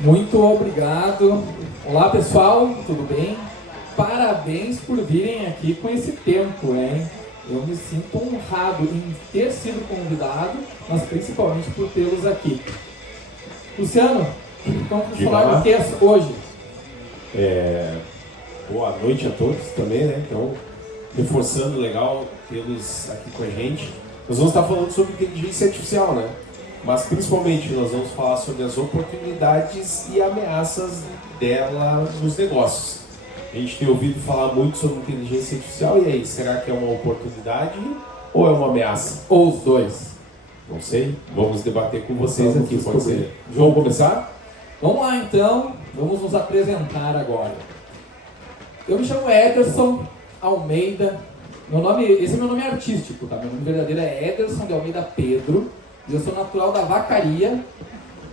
Muito obrigado. Olá, pessoal, tudo bem? Parabéns por virem aqui com esse tempo, hein? Eu me sinto honrado em ter sido convidado, mas principalmente por tê-los aqui. Luciano, vamos falar do que hoje? Boa noite a todos também, né? Então, reforçando, legal tê-los aqui com a gente. Nós vamos estar falando sobre inteligência artificial, né? Mas principalmente nós vamos falar sobre as oportunidades e ameaças dela nos negócios. A gente tem ouvido falar muito sobre inteligência artificial, e aí, será que é uma oportunidade ou é uma ameaça? Ou os dois? Não sei, vamos debater com vocês Vamos aqui, pode descobrir. ser. Vamos começar? Vamos lá então, vamos nos apresentar agora. Eu me chamo Ederson Almeida, esse é meu nome artístico, tá? Meu nome verdadeiro é Ederson de Almeida Pedro, e eu sou natural da Vacaria,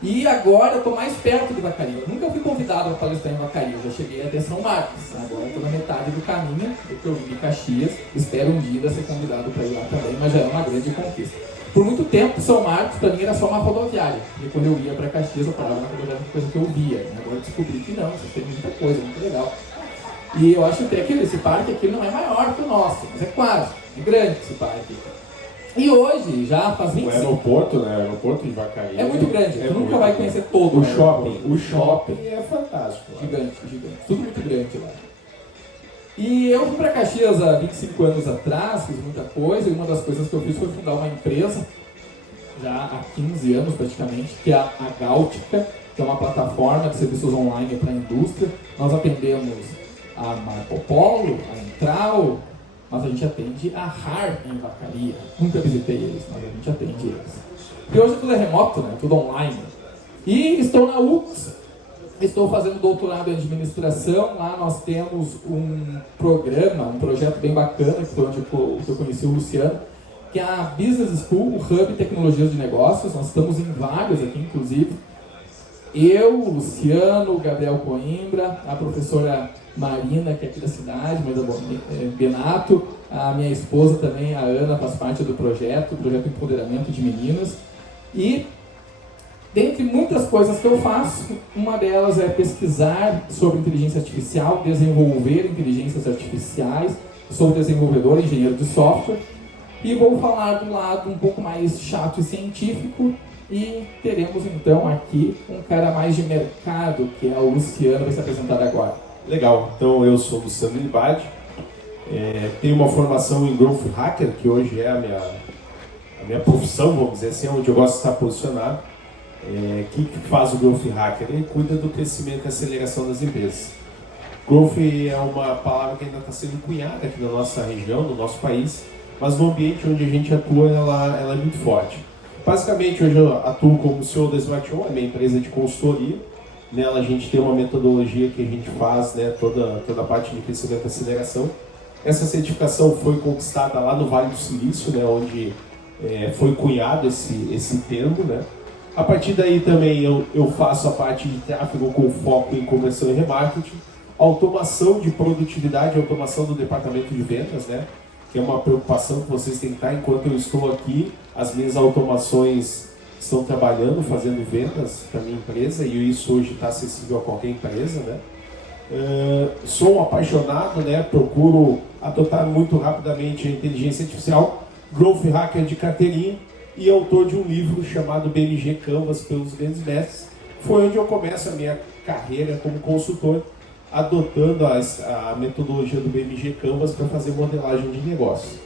e agora eu estou mais perto de Vacaria. Eu nunca fui convidado para palestrar em Vacaria, eu já cheguei até São Marcos, agora estou na metade do caminho, do que eu vim de Caxias, espero um dia ser convidado para ir lá também, mas já é uma grande conquista. Por muito tempo, São Marcos para mim era só uma rodoviária, e quando eu ia para Caxias eu parava na rodoviária com coisa que eu via, agora eu descobri que não, você tem muita coisa, muito legal. E eu acho até que esse parque aqui não é maior que o nosso, mas é quase, é grande esse parque. E hoje, já faz 25 anos. O aeroporto, né? O aeroporto de Vacaria. É muito grande, tu nunca vai conhecer todo o shopping. O shopping é fantástico. Gigante, gigante. Tudo muito grande lá. E eu fui para Caxias há 25 anos atrás, fiz muita coisa, e uma das coisas que eu fiz foi fundar uma empresa, já há 15 anos praticamente, que é a Gáutica, que é uma plataforma de serviços online para a indústria. Nós atendemos a Marco Polo, a Entral, mas a gente atende a RAR em Vacaria. Nunca visitei eles, mas a gente atende eles. Porque hoje tudo é remoto, né? Tudo online. E estou na UX, estou fazendo doutorado em administração. Lá nós temos um programa, um projeto bem bacana, que foi onde eu conheci o Luciano, que é a Business School, o Hub Tecnologias de Negócios. Nós estamos em vários aqui, inclusive. Eu, o Luciano, o Gabriel Coimbra, a professora Marina, que é aqui da cidade, mas Benato, a minha esposa também, a Ana, faz parte do projeto Empoderamento de Meninas. E, dentre muitas coisas que eu faço, uma delas é pesquisar sobre inteligência artificial, desenvolver inteligências artificiais. Sou desenvolvedor, engenheiro de software, e vou falar do lado um pouco mais chato e científico. E teremos então aqui um cara mais de mercado, que é o Luciano, vai se apresentar agora. Legal, então eu sou o Luciano Libade, tenho uma formação em Growth Hacker, que hoje é a minha profissão, vamos dizer assim, onde eu gosto de estar posicionado. O que faz o Growth Hacker? Ele cuida do crescimento e aceleração das empresas. Growth é uma palavra que ainda está sendo cunhada aqui na nossa região, no nosso país, mas no ambiente onde a gente atua, ela é muito forte. Basicamente, hoje eu atuo como CEO da SmartOn, a minha empresa de consultoria. Nela a gente tem uma metodologia que a gente faz, né, toda a parte de crescimento e aceleração. Essa certificação foi conquistada lá no Vale do Silício, né, onde foi cunhado esse termo. Né. A partir daí também eu faço a parte de tráfego com foco em conversão e remarketing, automação de produtividade, automação do departamento de vendas, né, que é uma preocupação que vocês têm que estar enquanto eu estou aqui. As minhas automações estão trabalhando, fazendo vendas para a minha empresa, e isso hoje está acessível a qualquer empresa. Né? Sou um apaixonado, né? Procuro adotar muito rapidamente a inteligência artificial, Growth Hacker de carteirinha, e autor de um livro chamado BMG Canvas pelos grandes mestres. Foi onde eu começo a minha carreira como consultor, adotando a metodologia do BMG Canvas para fazer modelagem de negócios.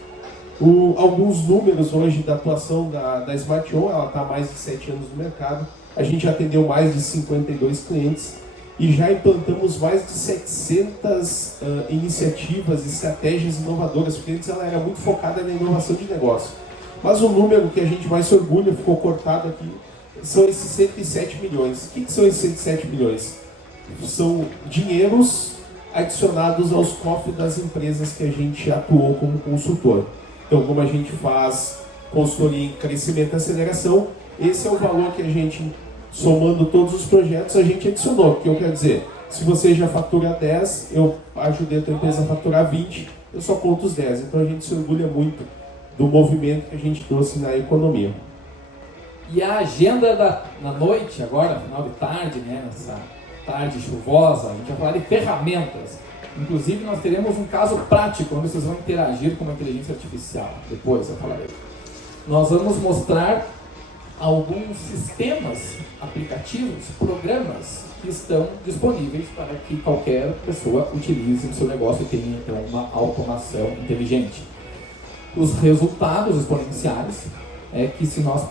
Alguns números hoje da atuação da SmartOn, ela está há mais de 7 anos no mercado. A gente atendeu mais de 52 clientes e já implantamos mais de 700 iniciativas e estratégias inovadoras, porque antes ela era muito focada na inovação de negócio. Mas o número que a gente mais se orgulha, ficou cortado aqui, são esses 107 milhões. O que são esses 107 milhões? São dinheiros adicionados aos cofres das empresas que a gente atuou como consultor. Então, como a gente faz consultoria em crescimento e aceleração, esse é o valor que a gente, somando todos os projetos, a gente adicionou. O que eu quero dizer? Se você já fatura 10, eu ajudei a tua empresa a faturar 20, eu só conto os 10. Então a gente se orgulha muito do movimento que a gente trouxe na economia. E a agenda na noite, agora, final de tarde, né, nessa tarde chuvosa, a gente vai falar de ferramentas. Inclusive, nós teremos um caso prático, onde vocês vão interagir com uma inteligência artificial. Depois eu falarei. Nós vamos mostrar alguns sistemas, aplicativos, programas que estão disponíveis para que qualquer pessoa utilize no seu negócio e tenha, então, uma automação inteligente. Os resultados exponenciais é que, se nós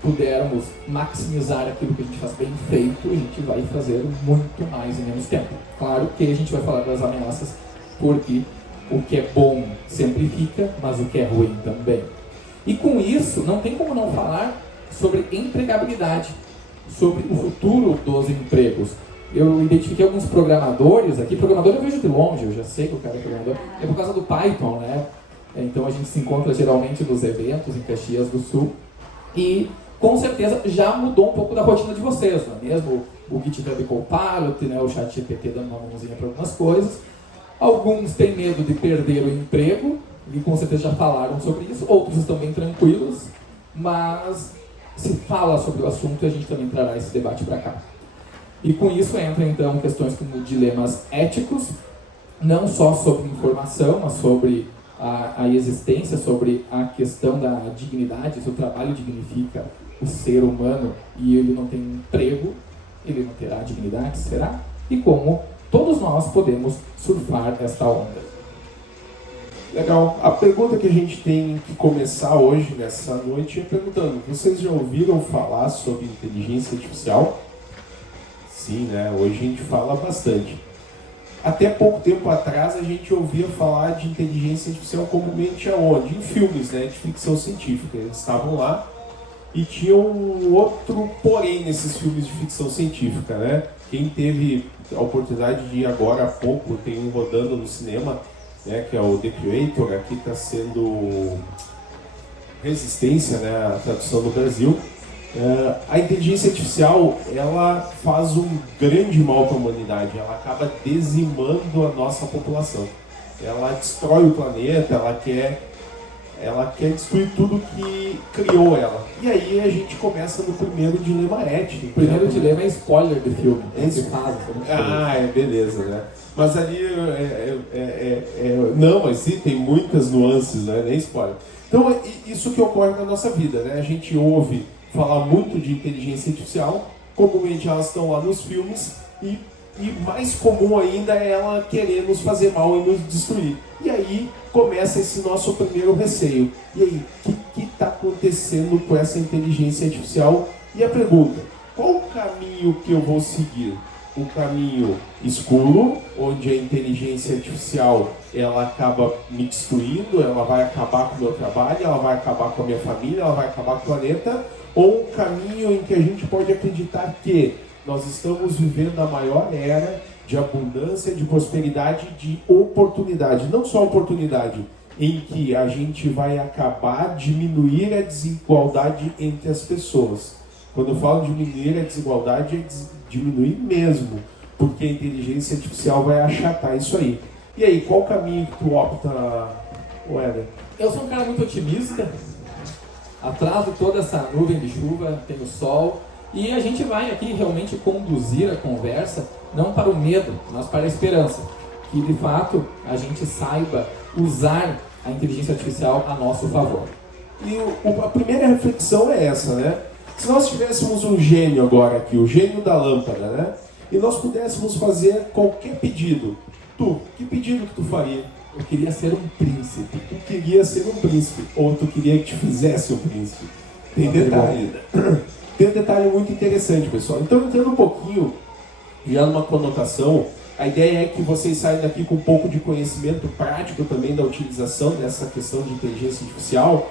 pudermos maximizar aquilo que a gente faz bem feito, a gente vai fazer muito mais em menos tempo. Claro que a gente vai falar das ameaças, porque o que é bom sempre fica, mas o que é ruim também. E com isso, não tem como não falar sobre empregabilidade, sobre o futuro dos empregos. Eu identifiquei alguns programadores aqui. Programador eu vejo de longe, eu já sei que o cara é programador. É por causa do Python, né? Então a gente se encontra geralmente nos eventos em Caxias do Sul. E com certeza já mudou um pouco da rotina de vocês, não é mesmo? O GitHub Copilot, né? O ChatGPT dando uma mãozinha para algumas coisas. Alguns têm medo de perder o emprego, e com certeza já falaram sobre isso. Outros estão bem tranquilos, mas se fala sobre o assunto e a gente também trará esse debate para cá. E com isso entram então questões como dilemas éticos, não só sobre informação, mas sobre a existência, sobre a questão da dignidade. Se o trabalho dignifica o ser humano e ele não tem emprego, ele não terá dignidade, será? E como todos nós podemos surfar esta onda. Legal. A pergunta que a gente tem que começar hoje, nessa noite, é perguntando: vocês já ouviram falar sobre inteligência artificial? Sim, né? Hoje a gente fala bastante. Até pouco tempo atrás a gente ouvia falar de inteligência artificial comumente aonde? Em filmes, né, de ficção científica. Eles estavam lá e tinha um outro porém nesses filmes de ficção científica, né? Quem teve a oportunidade de ir agora há pouco, tem um rodando no cinema, né, que é o The Creator, aqui está sendo Resistência, né, a tradução do Brasil. A inteligência artificial, ela faz um grande mal para a humanidade, ela acaba dizimando a nossa população. Ela destrói o planeta, ela quer destruir tudo que criou ela. E aí a gente começa no primeiro dilema ético. O primeiro dilema é spoiler do filme. Beleza, né? Mas ali não, mas sim, tem muitas nuances, né? Nem spoiler. Então é isso que ocorre na nossa vida, né? A gente ouve falar muito de inteligência artificial, comumente elas estão lá nos filmes, e mais comum ainda é ela querer nos fazer mal e nos destruir. E aí começa esse nosso primeiro receio. E aí, o que está acontecendo com essa inteligência artificial? E a pergunta: qual o caminho que eu vou seguir? O caminho escuro, onde a inteligência artificial ela acaba me destruindo, ela vai acabar com o meu trabalho, ela vai acabar com a minha família, ela vai acabar com o planeta? Ou um caminho em que a gente pode acreditar que nós estamos vivendo a maior era de abundância, de prosperidade, de oportunidade. Não só oportunidade, em que a gente vai acabar diminuir a desigualdade entre as pessoas. Quando eu falo diminuir a desigualdade, é diminuir mesmo, porque a inteligência artificial vai achatar isso aí. E aí, qual caminho que tu opta, Éder? Eu sou um cara muito otimista. Atrás de toda essa nuvem de chuva, tem o sol. E a gente vai aqui realmente conduzir a conversa, não para o medo, mas para a esperança. Que, de fato, a gente saiba usar a inteligência artificial a nosso favor. E a primeira reflexão é essa, né? Se nós tivéssemos um gênio agora aqui, o gênio da lâmpada, né? E nós pudéssemos fazer qualquer pedido. Que pedido que tu faria? Eu queria ser um príncipe. Tu queria ser um príncipe, ou tu queria que te fizesse um príncipe? Tem detalhe. Tem um detalhe muito interessante, pessoal. Então, entrando um pouquinho, já numa conotação, a ideia é que vocês saiam daqui com um pouco de conhecimento prático também da utilização dessa questão de inteligência artificial.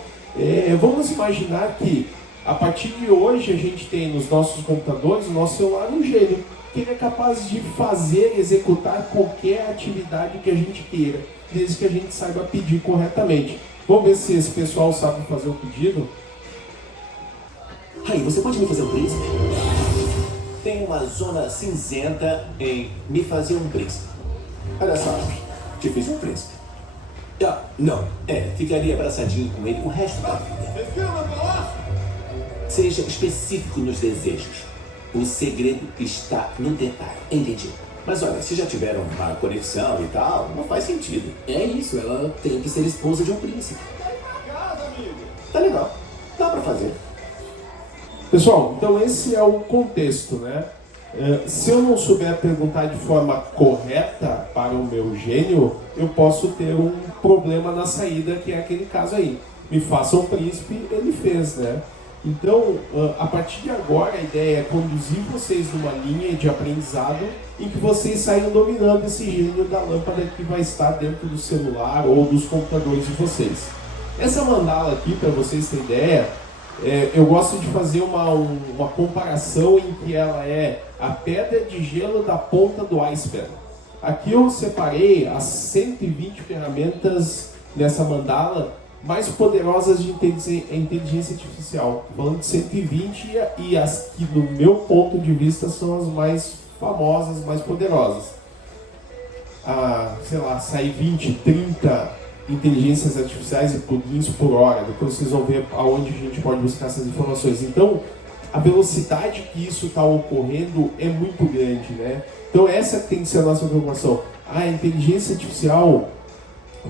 Vamos imaginar que, a partir de hoje, a gente tem nos nossos computadores, no nosso celular, um gênio, que ele é capaz de fazer, executar qualquer atividade que a gente queira, desde que a gente saiba pedir corretamente. Vamos ver se esse pessoal sabe fazer o pedido. Aí, você pode me fazer um príncipe? Tem uma zona cinzenta em me fazer um príncipe. Olha só, te fiz um príncipe. Não, ficaria abraçadinho com ele o resto da vida. Seja específico nos desejos. O segredo está no detalhe. Entendi. Mas olha, se já tiveram uma conexão e tal, não faz sentido. É isso, ela tem que ser esposa de um príncipe. Tá legal. Dá pra fazer. Pessoal, então esse é o contexto, né? Se eu não souber perguntar de forma correta para o meu gênio, eu posso ter um problema na saída, que é aquele caso aí. Me faça um príncipe, ele fez, né? Então, a partir de agora, a ideia é conduzir vocês numa linha de aprendizado em que vocês saiam dominando esse gênio da lâmpada que vai estar dentro do celular ou dos computadores de vocês. Essa mandala aqui, para vocês terem ideia, eu gosto de fazer uma comparação em que ela é a pedra de gelo da ponta do iceberg. Aqui eu separei as 120 ferramentas nessa mandala mais poderosas de inteligência artificial. Falando de 120 e as que, no meu ponto de vista, são as mais famosas, mais poderosas. Sei lá, sai 20, 30 inteligências artificiais e plugins por hora. Depois vocês vão ver aonde a gente pode buscar essas informações. Então, a velocidade que isso está ocorrendo é muito grande, né? Então essa tem que ser a nossa preocupação. A inteligência artificial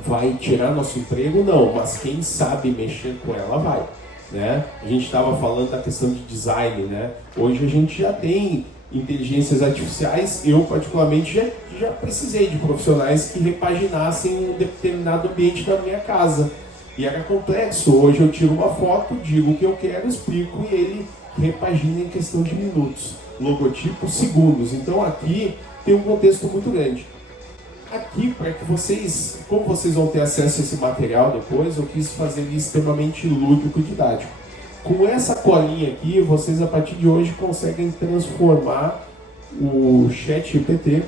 vai tirar nosso emprego? Não, mas quem sabe mexer com ela vai, né? A gente estava falando da questão de design, né? Hoje a gente já tem inteligências artificiais. Eu particularmente já precisei de profissionais que repaginassem um determinado ambiente da minha casa. E era complexo. Hoje eu tiro uma foto, digo o que eu quero, explico e ele repagina em questão de minutos. Logotipo, segundos. Então aqui tem um contexto muito grande. Aqui, para que vocês, como vocês vão ter acesso a esse material depois, eu quis fazer ele extremamente lúdico e didático. Com essa colinha aqui, vocês a partir de hoje conseguem transformar o ChatGPT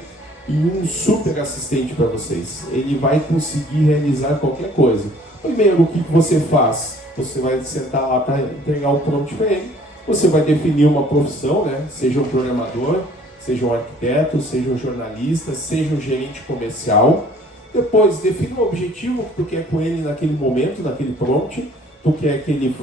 em um super assistente para vocês. Ele vai conseguir realizar qualquer coisa. Primeiro, o que você faz? Você vai sentar lá para entregar o prompt para ele. Você vai definir uma profissão, né? Seja um programador, seja um arquiteto, seja um jornalista, seja um gerente comercial. Depois, define o objetivo que tu quer com ele naquele momento, naquele prompt. Tu quer que ele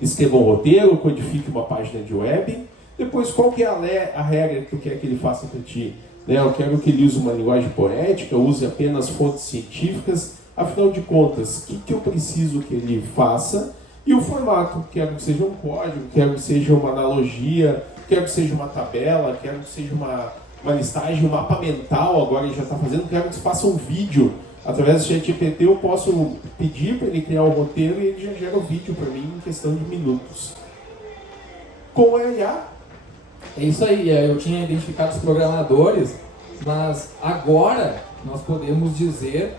escreva um roteiro, codifique uma página de web. Depois, qual que é a regra que tu quer que ele faça para ti? Eu quero que ele use uma linguagem poética, use apenas fontes científicas. Afinal de contas, o que eu preciso que ele faça? E o formato, quero que seja um código, quero que seja uma analogia, quero que seja uma tabela, quero que seja uma listagem, um mapa mental, agora ele já está fazendo, quero que se faça um vídeo. Através do ChatGPT eu posso pedir para ele criar um roteiro e ele já gera o vídeo para mim em questão de minutos. Com o LA, é isso aí, eu tinha identificado os programadores, mas agora nós podemos dizer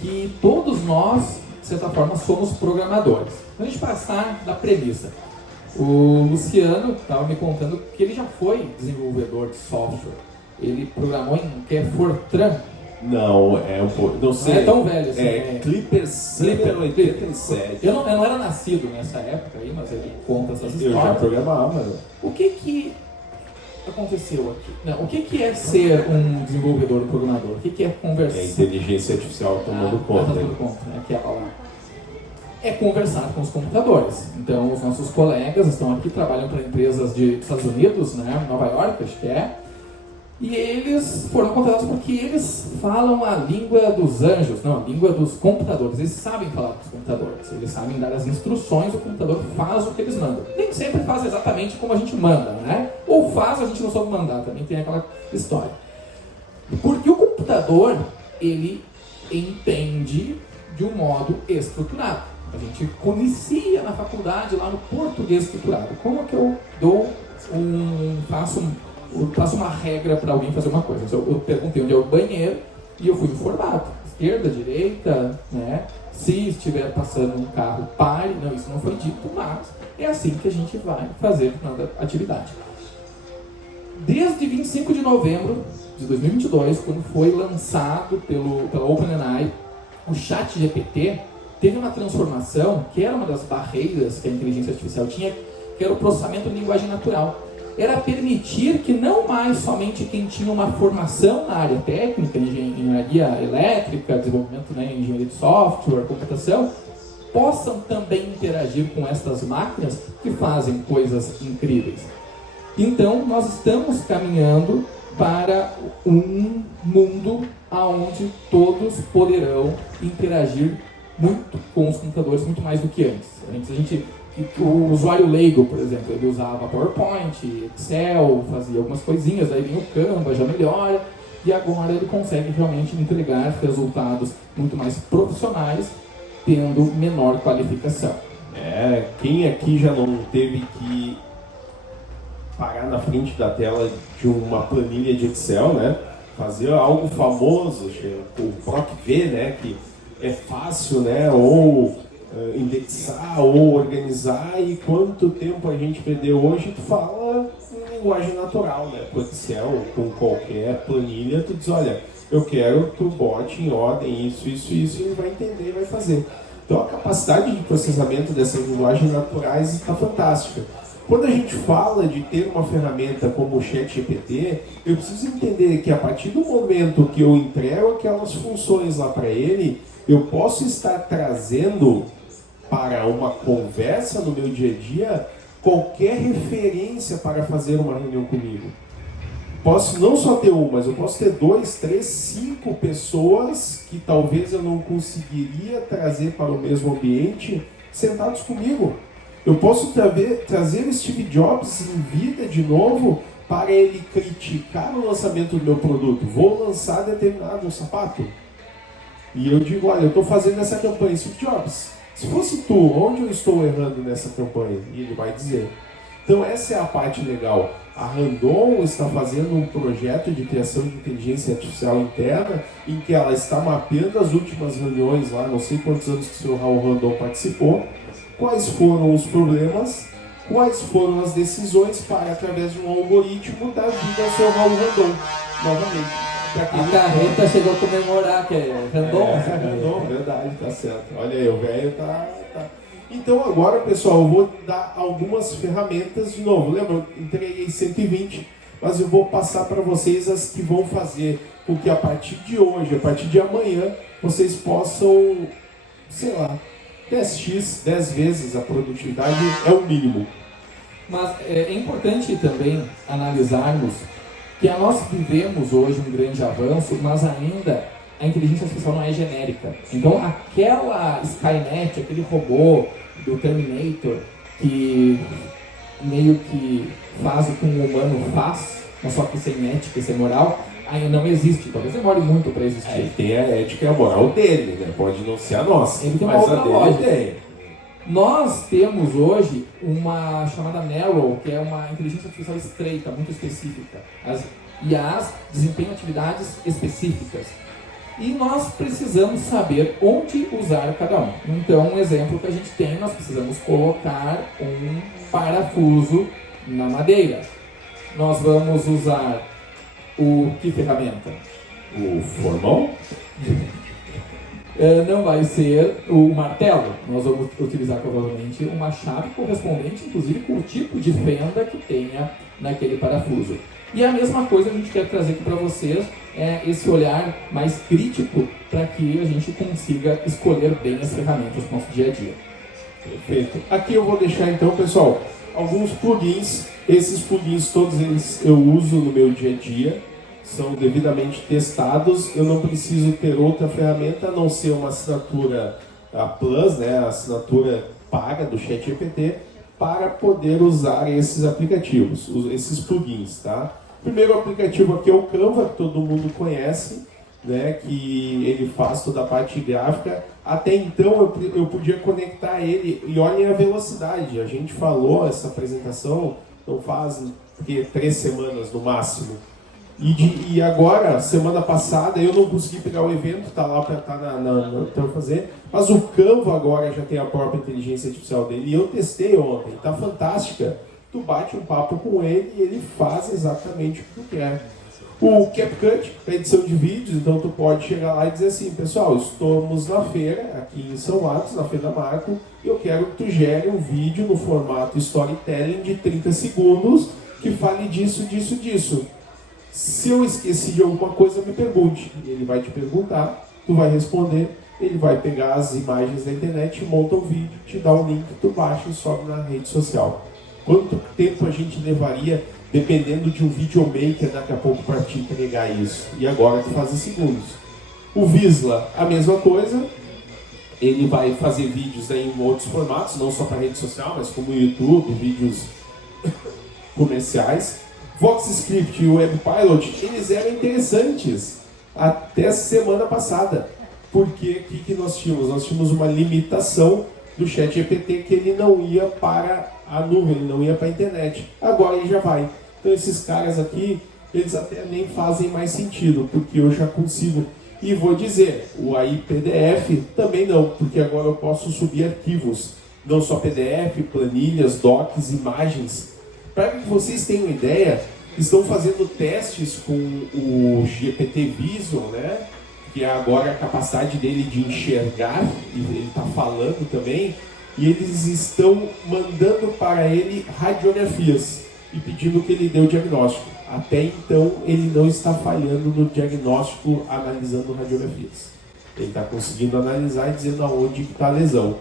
que todos nós, de certa forma, somos programadores. Então a gente passar da premissa. O Luciano estava me contando que ele já foi desenvolvedor de software. Ele programou em Fortran. Não sei. Não é tão velho assim. Clipper 87. Eu não era nascido nessa época aí, mas ele conta essas histórias. Eu já programava. O que aconteceu aqui? Não, o que é ser um desenvolvedor, um programador? O que é conversar? É a inteligência artificial tomando conta. Né? Aquela lá. É conversar com os computadores. Então, os nossos colegas estão aqui, trabalham para empresas dos Estados Unidos, né? Nova York, acho que é. E eles foram contratados porque eles falam a língua dos anjos, não, a língua dos computadores. Eles sabem falar com os computadores, eles sabem dar as instruções, o computador faz o que eles mandam. Nem sempre faz exatamente como a gente manda, né? Ou faz, a gente não soube mandar, também tem aquela história. Porque o computador, ele entende de um modo estruturado. A gente conhecia na faculdade, lá no português estruturado. Como é que eu faço uma regra para alguém fazer uma coisa? Eu perguntei onde é o banheiro e eu fui informado. Esquerda, direita, né? Se estiver passando um carro, pare. Não, isso não foi dito, mas é assim que a gente vai fazer a atividade. Desde 25 de novembro de 2022, quando foi lançado pela OpenAI, o ChatGPT teve uma transformação que era uma das barreiras que a inteligência artificial tinha, que era o processamento de linguagem natural. Era permitir que não mais somente quem tinha uma formação na área técnica, engenharia elétrica, desenvolvimento, né, engenharia de software, computação, possam também interagir com estas máquinas que fazem coisas incríveis. Então, nós estamos caminhando para um mundo onde todos poderão interagir muito com os computadores, muito mais do que antes. O usuário leigo, por exemplo, ele usava PowerPoint, Excel, fazia algumas coisinhas, aí vem o Canva, já melhora, e agora ele consegue realmente entregar resultados muito mais profissionais, tendo menor qualificação. Quem aqui já não teve que parar na frente da tela de uma planilha de Excel, né? Fazer algo famoso, o PROC-V, né? Que é fácil, né? Ou indexar, ou organizar, e quanto tempo a gente perdeu hoje, tu fala em linguagem natural, né? Com Excel, com qualquer planilha, tu diz, olha, eu quero que tu bote em ordem isso, e ele vai entender e vai fazer. Então a capacidade de processamento dessas linguagens naturais está fantástica. Quando a gente fala de ter uma ferramenta como o ChatGPT, eu preciso entender que a partir do momento que eu entrego aquelas funções lá para ele, eu posso estar trazendo para uma conversa no meu dia a dia qualquer referência para fazer uma reunião comigo. Posso não só ter uma, mas eu posso ter 2, 3, 5 pessoas que talvez eu não conseguiria trazer para o mesmo ambiente sentados comigo. Eu posso trazer o Steve Jobs em vida de novo para ele criticar o lançamento do meu produto. Vou lançar determinado sapato. E eu digo, olha, eu estou fazendo essa campanha, Steve Jobs. Se fosse tu, onde eu estou errando nessa campanha? E ele vai dizer. Então essa é a parte legal. A Randon está fazendo um projeto de criação de inteligência artificial interna em que ela está mapeando as últimas reuniões lá, não sei quantos anos que o senhor Raul Randon participou, quais foram os problemas, quais foram as decisões para, através de um algoritmo, dar vida ao seu Raul Randon, novamente. A carreta chegou a comemorar, que é Randon. Randon, verdade, tá certo. Olha aí, o velho tá... Então agora, pessoal, eu vou dar algumas ferramentas de novo. Lembra, eu entreguei 120, mas eu vou passar para vocês as que vão fazer com que a partir de hoje, a partir de amanhã, vocês possam, sei lá, 10x, 10 vezes a produtividade é o mínimo. Mas é importante também analisarmos que nós vivemos hoje um grande avanço, mas ainda a inteligência artificial não é genérica. Então aquela Skynet, aquele robô do Terminator que meio que faz o que um humano faz, mas só que sem ética e sem moral, ainda não existe. Talvez demore muito para existir. Ele tem a ética e a moral dele, né? Pode não ser a nossa. Ele tem uma outra lógica. Nós temos hoje uma chamada Narrow, que é uma inteligência artificial estreita, muito específica. As IAs desempenham atividades específicas. E nós precisamos saber onde usar cada um. Então, um exemplo que a gente tem, nós precisamos colocar um parafuso na madeira. Nós vamos usar que ferramenta? O formão? Não vai ser o martelo. Nós vamos utilizar provavelmente uma chave correspondente, inclusive, com o tipo de fenda que tenha naquele parafuso. E a mesma coisa a gente quer trazer aqui para vocês, esse olhar mais crítico para que a gente consiga escolher bem as ferramentas do nosso dia a dia. Perfeito. Aqui eu vou deixar então, pessoal, alguns plugins. Esses plugins, todos eles eu uso no meu dia a dia, são devidamente testados. Eu não preciso ter outra ferramenta a não ser uma assinatura Plus, né, a assinatura paga do ChatGPT, para poder usar esses aplicativos, esses plugins, tá? O primeiro aplicativo aqui é o Canva, que todo mundo conhece, né, que ele faz toda a parte gráfica. Até então eu podia conectar ele, e olhem a velocidade. A gente falou essa apresentação, não faz 3 semanas no máximo. E agora, semana passada, eu não consegui pegar o evento, tá lá para fazer, mas o Canva agora já tem a própria inteligência artificial dele, e eu testei ontem, tá fantástica. Tu bate um papo com ele e ele faz exatamente o que tu quer. O CapCut, para edição de vídeos, então tu pode chegar lá e dizer assim, pessoal, estamos na feira, aqui em São Marcos, na Feira Marco, e eu quero que tu gere um vídeo no formato storytelling de 30 segundos que fale disso, disso, disso. Se eu esqueci de alguma coisa, me pergunte. Ele vai te perguntar, tu vai responder ele vai pegar as imagens da internet, monta o vídeo, te dá um link, tu baixa e sobe na rede social. Quanto tempo a gente levaria, dependendo de um videomaker, daqui a pouco, para te entregar isso? E agora tu faz em segundos. O Visla, a mesma coisa. Ele vai fazer vídeos aí em outros formatos, não só para rede social, mas como YouTube, vídeos comerciais. VoxScript e o WebPilot, eles eram interessantes até semana passada. Porque o que nós tínhamos? Nós tínhamos uma limitação do ChatGPT que ele não ia para a nuvem, ele não ia para a internet. Agora ele já vai. Então esses caras aqui, eles até nem fazem mais sentido, porque eu já consigo. E vou dizer, o AI PDF também não, porque agora eu posso subir arquivos, não só PDF, planilhas, docs, imagens. Para que vocês tenham ideia, estão fazendo testes com o GPT Vision, né? Que é agora a capacidade dele de enxergar, e ele está falando também, e eles estão mandando para ele radiografias e pedindo que ele dê o diagnóstico. Até então, ele não está falhando no diagnóstico analisando radiografias. Ele está conseguindo analisar e dizendo aonde está a lesão.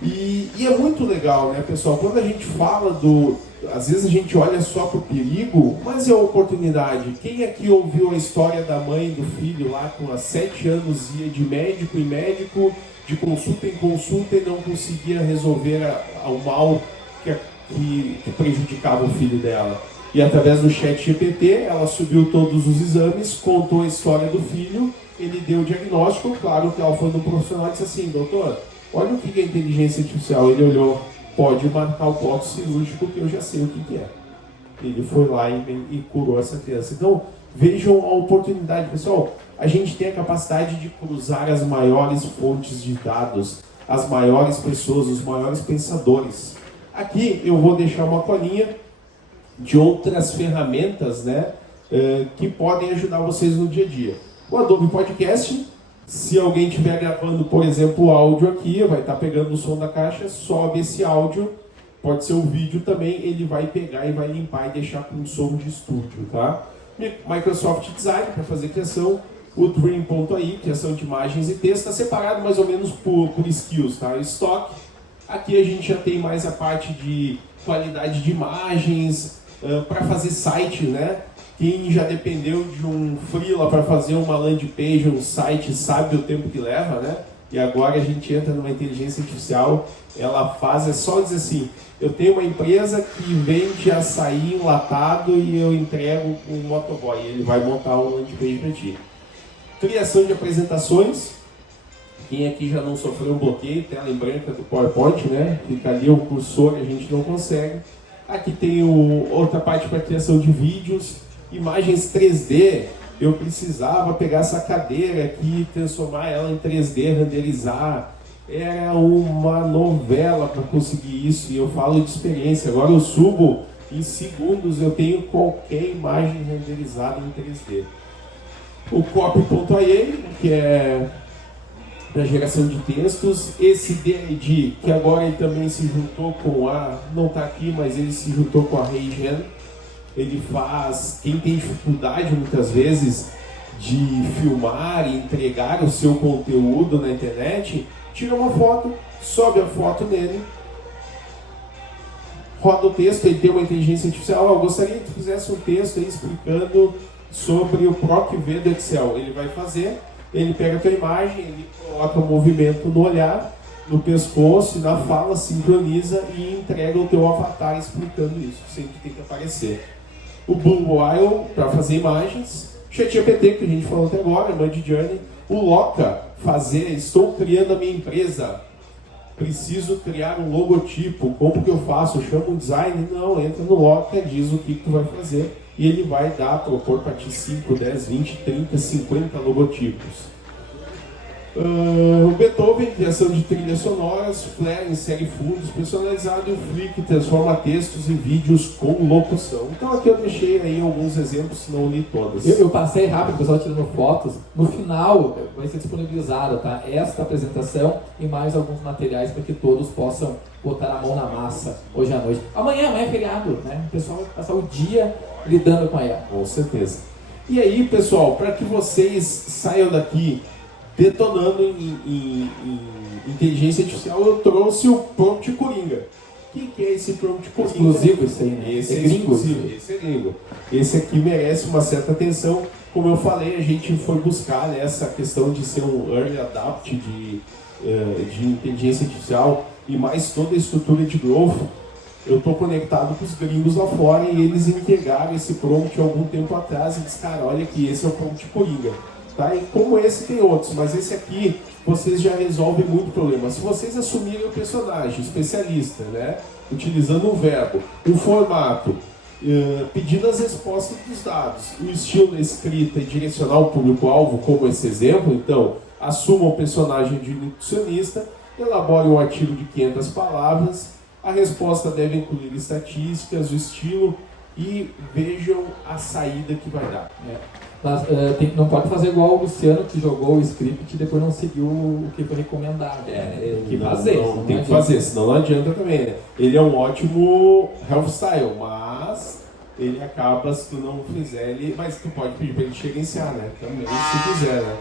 E é muito legal, né, pessoal? Quando a gente fala do... Às vezes a gente olha só para o perigo, mas é uma oportunidade. Quem aqui ouviu a história da mãe e do filho lá com 7 anos, ia de médico em médico, de consulta em consulta e não conseguia resolver o mal que prejudicava o filho dela? E através do ChatGPT, ela subiu todos os exames, contou a história do filho, ele deu o diagnóstico. Claro que ela foi no profissional e disse assim: doutor, olha o que é inteligência artificial. Ele olhou: pode marcar o ponto cirúrgico que eu já sei o que é. Ele foi lá e curou essa criança. Então, vejam a oportunidade. Pessoal, a gente tem a capacidade de cruzar as maiores fontes de dados, as maiores pessoas, os maiores pensadores. Aqui eu vou deixar uma colinha de outras ferramentas, né, que podem ajudar vocês no dia a dia. O Adobe Podcast, se alguém estiver gravando, por exemplo, o áudio aqui, vai estar pegando o som da caixa, sobe esse áudio, pode ser o vídeo também, ele vai pegar e vai limpar e deixar com som de estúdio, tá? Microsoft Design, para fazer criação, o Dream.ai, criação de imagens e texto, está separado mais ou menos por skills, tá? Stock, aqui a gente já tem mais a parte de qualidade de imagens, para fazer site, né? Quem já dependeu de um freela para fazer uma landing page, um site, sabe o tempo que leva, né? E agora a gente entra numa inteligência artificial, ela faz, é só dizer assim: eu tenho uma empresa que vende açaí enlatado e eu entrego com um motoboy, ele vai montar uma landing page para ti. Criação de apresentações. Quem aqui já não sofreu um bloqueio, tela em branca do PowerPoint, né? Fica ali o cursor e a gente não consegue. Aqui tem outra parte para criação de vídeos, imagens 3D. Eu precisava pegar essa cadeira aqui, transformar ela em 3D, renderizar. Era uma novela para conseguir isso, e eu falo de experiência. Agora eu subo, em segundos eu tenho qualquer imagem renderizada em 3D. O Copy.ai, que é para geração de textos. Esse DID, que agora ele também se juntou com não está aqui, mas ele se juntou com a ReiGen. Ele faz, quem tem dificuldade muitas vezes de filmar e entregar o seu conteúdo na internet, tira uma foto, sobe a foto nele, roda o texto, ele tem uma inteligência artificial. Eu gostaria que tu fizesse um texto aí explicando sobre o PROC-V do Excel. Ele vai fazer, ele pega a tua imagem, ele coloca o movimento no olhar, no pescoço e na fala, sincroniza e entrega o teu avatar explicando isso, sem que tenha que aparecer. O Blue Whale para fazer imagens, ChatGPT, que a gente falou até agora, Midjourney. O Loca, estou criando a minha empresa, preciso criar um logotipo, como que eu faço? Eu chamo um design? Não, entra no Loca, diz o que tu vai fazer e ele vai propor para ti 5, 10, 20, 30, 50 logotipos. O Beethoven, criação de trilhas sonoras. Flare, insere fundos, personalizado. E o Flick, transforma textos em vídeos com locução. Então aqui eu deixei aí alguns exemplos, se não li todas. Eu passei rápido, o pessoal tirando fotos. No final vai ser disponibilizada, tá? Esta apresentação e mais alguns materiais para que todos possam botar a mão na massa hoje à noite. Amanhã é feriado, né? O pessoal vai passar o dia lidando com ela. Com certeza. E aí, pessoal, para que vocês saiam daqui detonando em inteligência artificial, eu trouxe o prompt Coringa. O que é esse prompt Coringa? Exclusivo isso aí, né? Esse é é gringo. exclusivo, esse é gringo. Esse aqui merece uma certa atenção. Como eu falei, a gente foi buscar, né, essa questão de ser um early adapt de inteligência artificial e mais toda a estrutura de growth. Eu estou conectado com os gringos lá fora e eles entregaram esse prompt há algum tempo atrás e disseram, cara, olha aqui, esse é o prompt Coringa. Tá? E como esse tem outros, mas esse aqui vocês já resolvem muito problema. Se vocês assumirem o personagem, o especialista, né, utilizando um verbo, um formato, pedindo as respostas dos dados, o estilo da escrita e direcionar o público-alvo, como esse exemplo, então, assuma o personagem de nutricionista, elabore um artigo de 500 palavras, a resposta deve incluir estatísticas, o estilo e vejam a saída que vai dar. Mas, não pode fazer igual o Luciano que jogou o script e depois não seguiu o que foi recomendado. Tem que fazer. Não, tem que fazer, senão não adianta também, né? Ele é um ótimo health style, mas ele acaba, se tu não fizer, mas tu pode pedir para ele gerenciar, né? Também, se quiser, né?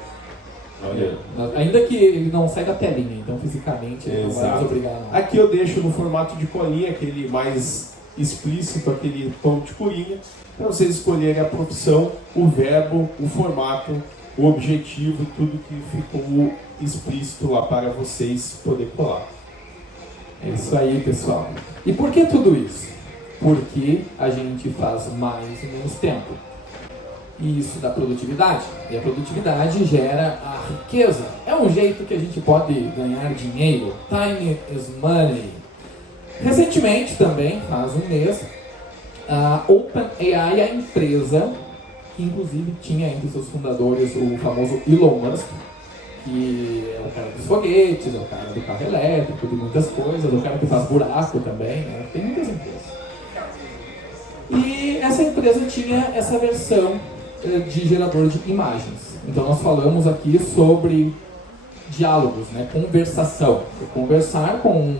Olha. Ainda que ele não saia da telinha, então fisicamente ele não vai nos obrigar. Não. Aqui eu deixo no formato de colinha, aquele mais explícito, aquele tom de colinha, para vocês escolherem a profissão, o verbo, o formato, o objetivo, tudo que ficou explícito lá para vocês poder colar. É isso aí, pessoal. E por que tudo isso? Porque a gente faz mais em menos tempo. E isso dá produtividade. E a produtividade gera a riqueza. É um jeito que a gente pode ganhar dinheiro. Time is money. Recentemente, também, faz um mês, a OpenAI, a empresa, que inclusive tinha entre seus fundadores o famoso Elon Musk, que é o cara dos foguetes, é o cara do carro elétrico, de muitas coisas, o cara que faz buraco também, né? Tem muitas empresas. E essa empresa tinha essa versão de gerador de imagens. Então nós falamos aqui sobre diálogos, né? Conversação. Conversar com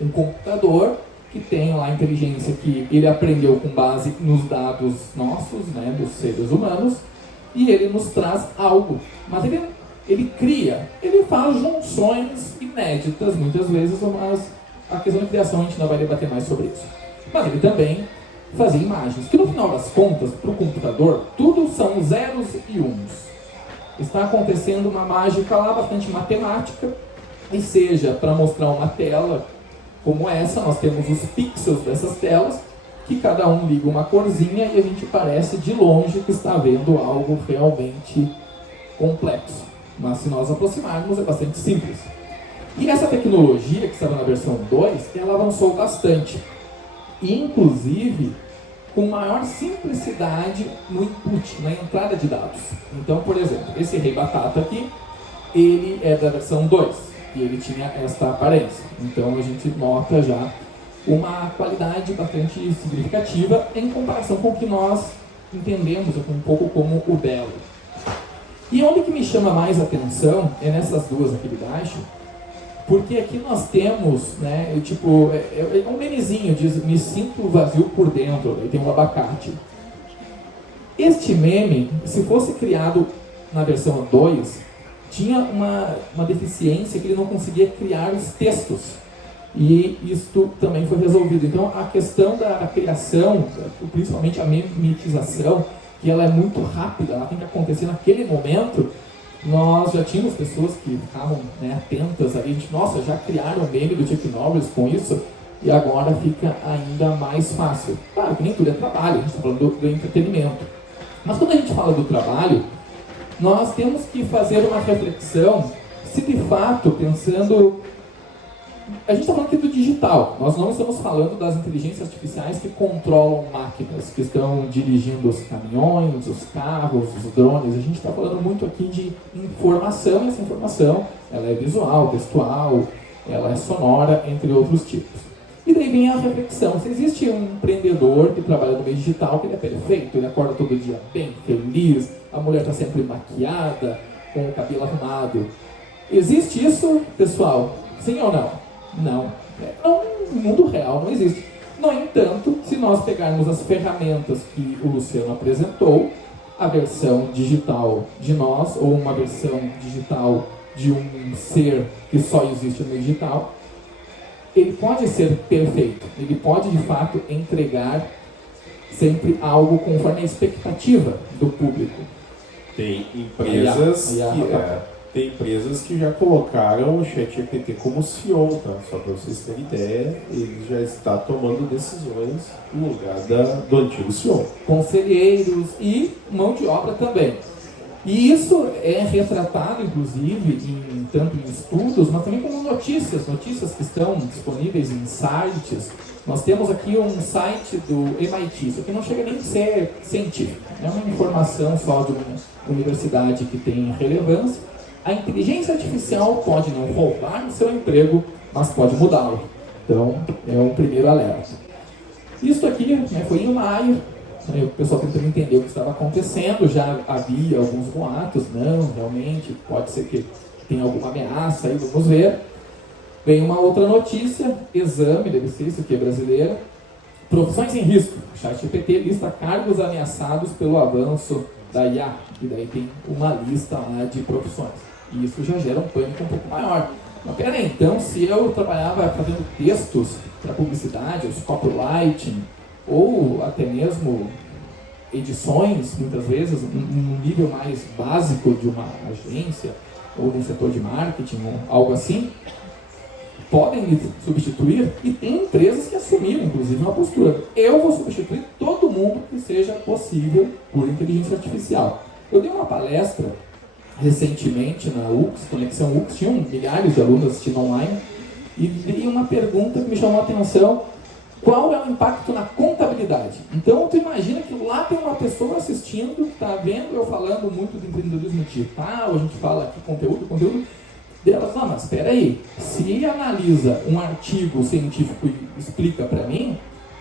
um computador que tem lá a inteligência que ele aprendeu com base nos dados nossos, né, dos seres humanos, e ele nos traz algo. Mas ele cria, ele faz junções inéditas muitas vezes, mas a questão de criação a gente não vai debater mais sobre isso. Mas ele também fazia imagens, que no final das contas, para o computador, tudo são zeros e uns. Está acontecendo uma mágica lá, bastante matemática, e seja para mostrar uma tela como essa, nós temos os pixels dessas telas, que cada um liga uma corzinha e a gente parece de longe que está vendo algo realmente complexo. Mas se nós aproximarmos é bastante simples. E essa tecnologia que estava na versão 2, ela avançou bastante. Inclusive com maior simplicidade no input, na entrada de dados. Então, por exemplo, esse Rei Batata aqui, ele é da versão 2. E ele tinha esta aparência. Então a gente nota já uma qualidade bastante significativa em comparação com o que nós entendemos um pouco como o belo. E onde que me chama mais atenção é nessas duas aqui de baixo, porque aqui nós temos, né, é um memezinho, diz, me sinto vazio por dentro, e tem um abacate. Este meme, se fosse criado na versão 2, tinha uma deficiência que ele não conseguia criar os textos. E isto também foi resolvido. Então a questão da criação, principalmente a memetização, que ela é muito rápida, ela tem que acontecer naquele momento. Nós já tínhamos pessoas que ficavam, né, atentas ali, a gente, nossa, já criaram o meme do Chuck Norris com isso, e agora fica ainda mais fácil. Claro que nem tudo é trabalho, a gente está falando do entretenimento. Mas quando a gente fala do trabalho, nós temos que fazer uma reflexão, se de fato, pensando... A gente está falando aqui do digital, nós não estamos falando das inteligências artificiais que controlam máquinas, que estão dirigindo os caminhões, os carros, os drones. A gente está falando muito aqui de informação, e essa informação ela é visual, textual, ela é sonora, entre outros tipos. E daí vem a reflexão, se existe um empreendedor que trabalha no meio digital, que ele é perfeito, ele acorda todo dia bem, feliz, a mulher está sempre maquiada, com o cabelo arrumado. Existe isso, pessoal? Sim ou não? Não. No mundo real não existe. No entanto, se nós pegarmos as ferramentas que o Luciano apresentou, a versão digital de nós ou uma versão digital de um ser que só existe no digital, ele pode ser perfeito, ele pode de fato entregar sempre algo conforme a expectativa do público. Tem empresas que já colocaram o ChatGPT como CEO, tá? Só para vocês terem ideia, ele já está tomando decisões no lugar do antigo CEO. Conselheiros e mão de obra também. E isso é retratado, inclusive, tanto em estudos, mas também como notícias que estão disponíveis em sites. Nós temos aqui um site do MIT, isso aqui não chega nem a ser científico, é uma informação só de uma universidade que tem relevância. A inteligência artificial pode não roubar o seu emprego, mas pode mudá-lo. Então, é um primeiro alerta. Isso aqui, né, foi em maio. O pessoal tentando entender o que estava acontecendo, já havia alguns boatos, não, realmente, pode ser que tenha alguma ameaça, aí vamos ver. Vem uma outra notícia, exame, deve ser isso aqui, é brasileira. Profissões em risco. ChatGPT lista cargos ameaçados pelo avanço da IA. E daí tem uma lista lá de profissões. E isso já gera um pânico um pouco maior. Mas peraí, então, se eu trabalhava fazendo textos para publicidade, os copywriting, ou até mesmo edições, muitas vezes, num nível mais básico de uma agência, ou no setor de marketing, ou algo assim, podem me substituir, e tem empresas que assumiram, inclusive, uma postura. Eu vou substituir todo mundo que seja possível por inteligência artificial. Eu dei uma palestra recentemente na UX, Conexão UX, tinham milhares de alunos assistindo online, e dei uma pergunta que me chamou a atenção: qual é o impacto na contabilidade? Então, tu imagina que lá tem uma pessoa assistindo, tá vendo eu falando muito de empreendedorismo digital, a gente fala aqui conteúdo, delas, não, mas espera aí, se analisa um artigo científico e explica para mim,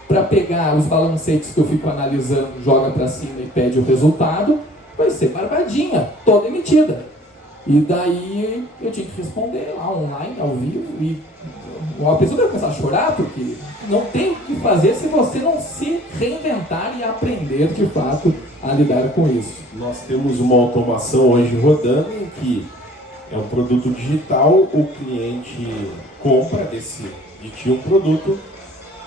para pegar os balancetes que eu fico analisando, joga para cima e pede o resultado, vai ser barbadinha, tô demitida. E daí eu tinha que responder lá online, ao vivo, e uma pessoa vai começar a chorar, porque não tem o que fazer se você não se reinventar e aprender de fato a lidar com isso. Nós temos uma automação hoje rodando em que é um produto digital, o cliente compra de ti um produto,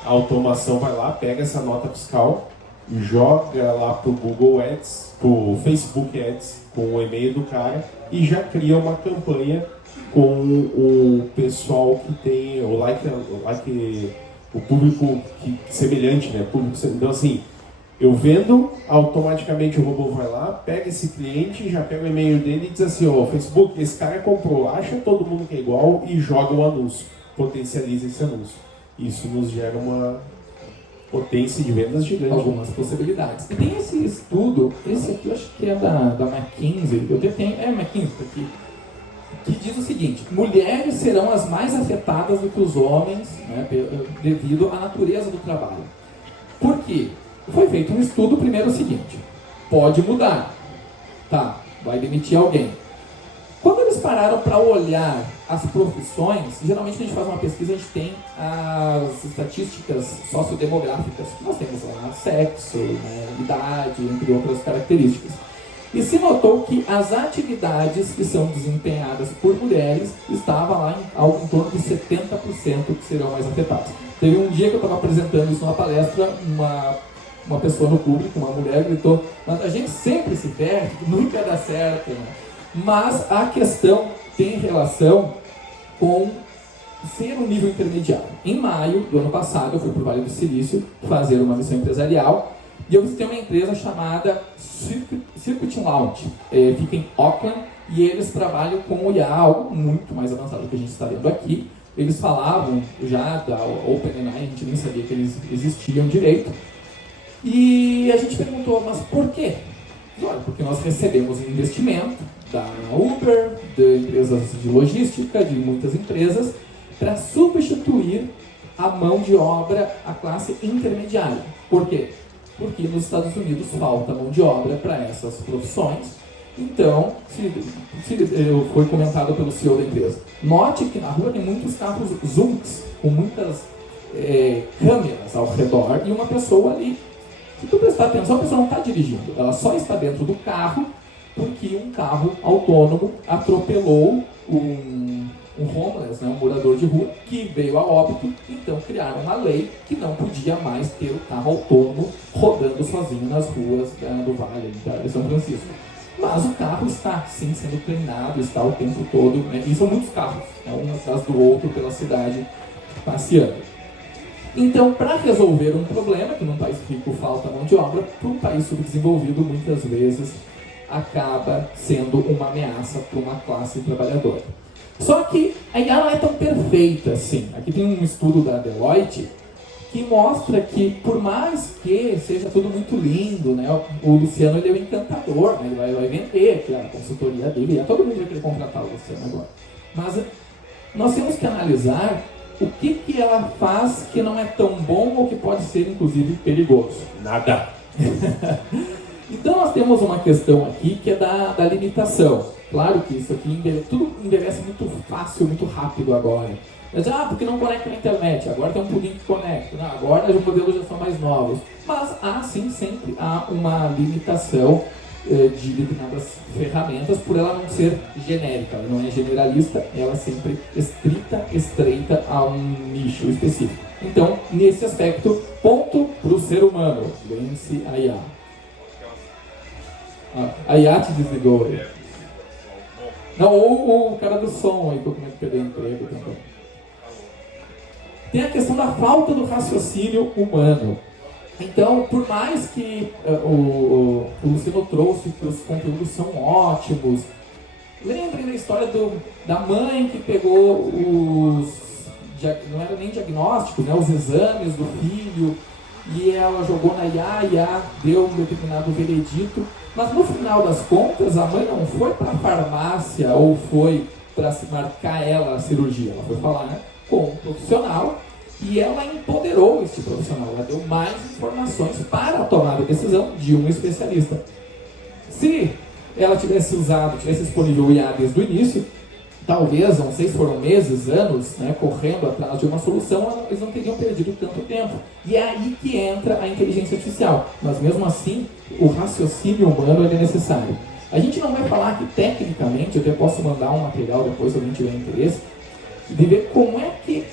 a automação vai lá, pega essa nota fiscal, joga lá pro Google Ads, pro Facebook Ads, com o e-mail do cara, e já cria uma campanha com o pessoal que tem o público semelhante, né? Então assim, eu vendo, automaticamente o robô vai lá, pega esse cliente, já pega o e-mail dele e diz assim: ó, Facebook, esse cara comprou, acha todo mundo que é igual e joga um anúncio, potencializa esse anúncio. Isso nos gera uma potência de vendas gigante. Algumas possibilidades. E tem esse estudo, esse aqui eu acho que é da McKinsey, McKinsey aqui, que diz o seguinte: mulheres serão as mais afetadas do que os homens, né, devido à natureza do trabalho. Por quê? Foi feito um estudo, primeiro o seguinte: pode mudar, tá, vai demitir alguém. Quando eles pararam para olhar as profissões, geralmente quando a gente faz uma pesquisa, a gente tem as estatísticas sociodemográficas. Nós temos lá sexo, né, idade, entre outras características. E se notou que as atividades que são desempenhadas por mulheres estavam lá em algo em torno de 70% que serão mais afetadas. Teve um dia que eu estava apresentando isso numa palestra, uma pessoa no público, uma mulher, gritou: mas a gente sempre se perde, nunca dá certo, né? Mas a questão tem relação com ser um nível intermediário. Em maio do ano passado, eu fui para o Vale do Silício fazer uma missão empresarial e eu visitei uma empresa chamada Circuit Lounge. Fica em Auckland e eles trabalham com o IA, algo muito mais avançado do que a gente está vendo aqui. Eles falavam já da OpenAI, a gente nem sabia que eles existiam direito. E a gente perguntou: mas por quê? Olha, porque nós recebemos investimento da Uber, de empresas de logística, de muitas empresas, para substituir a mão de obra, a classe intermediária. Por quê? Porque nos Estados Unidos falta mão de obra para essas profissões. Então, foi comentado pelo CEO da empresa: note que na rua tem muitos carros Zooms, com muitas câmeras ao redor, e uma pessoa ali Se tu prestar atenção, a pessoa não está dirigindo, ela só está dentro do carro porque um carro autônomo atropelou um homeless, né, um morador de rua, que veio a óbito. Então criaram uma lei que não podia mais ter o carro autônomo rodando sozinho nas ruas do Vale de São Francisco. Mas o carro está, sim, sendo treinado, está o tempo todo, né, e são muitos carros, né, um atrás do outro pela cidade, passeando. Então, para resolver um problema, que num país rico falta mão de obra, para um país subdesenvolvido, muitas vezes, acaba sendo uma ameaça para uma classe trabalhadora. Só que a IA não é tão perfeita assim. Aqui tem um estudo da Deloitte que mostra que, por mais que seja tudo muito lindo, né, o Luciano ele é um encantador, né, ele vai vender a consultoria dele, todo mundo vai querer contratar o Luciano agora. Mas nós temos que analisar o que ela faz que não é tão bom ou que pode ser, inclusive, perigoso. Nada. Então nós temos uma questão aqui que é da limitação. Claro que isso aqui tudo envelhece muito fácil, muito rápido agora. Mas, porque não conecta na internet, agora tem um plugin que conecta, não, agora os modelos já são mais novos. Mas sempre há uma limitação de determinadas ferramentas por ela não ser genérica, ela não é generalista, ela é sempre estreita a um nicho específico. Então, nesse aspecto, ponto para o ser humano, vence a IA. A IA te desligou aí. Não, ou o cara do som aí, que eu comecei a perder emprego também. Tem a questão da falta do raciocínio humano. Então, por mais que o Luciano trouxe que os conteúdos são ótimos, lembrem da história da mãe que pegou não era nem diagnóstico, né, os exames do filho, e ela jogou na IA deu um determinado veredito, mas no final das contas a mãe não foi para a farmácia ou foi para se marcar ela a cirurgia, ela foi falar com um profissional. E ela empoderou este profissional, ela deu mais informações para a tomada de decisão de um especialista. Se ela tivesse disponível o IA desde o início, talvez, não sei se foram meses, anos, né, correndo atrás de uma solução, eles não teriam perdido tanto tempo. E é aí que entra a inteligência artificial. Mas mesmo assim, o raciocínio humano é necessário. A gente não vai falar que tecnicamente, eu até posso mandar um material depois se alguém tiver interesse, de ver como é que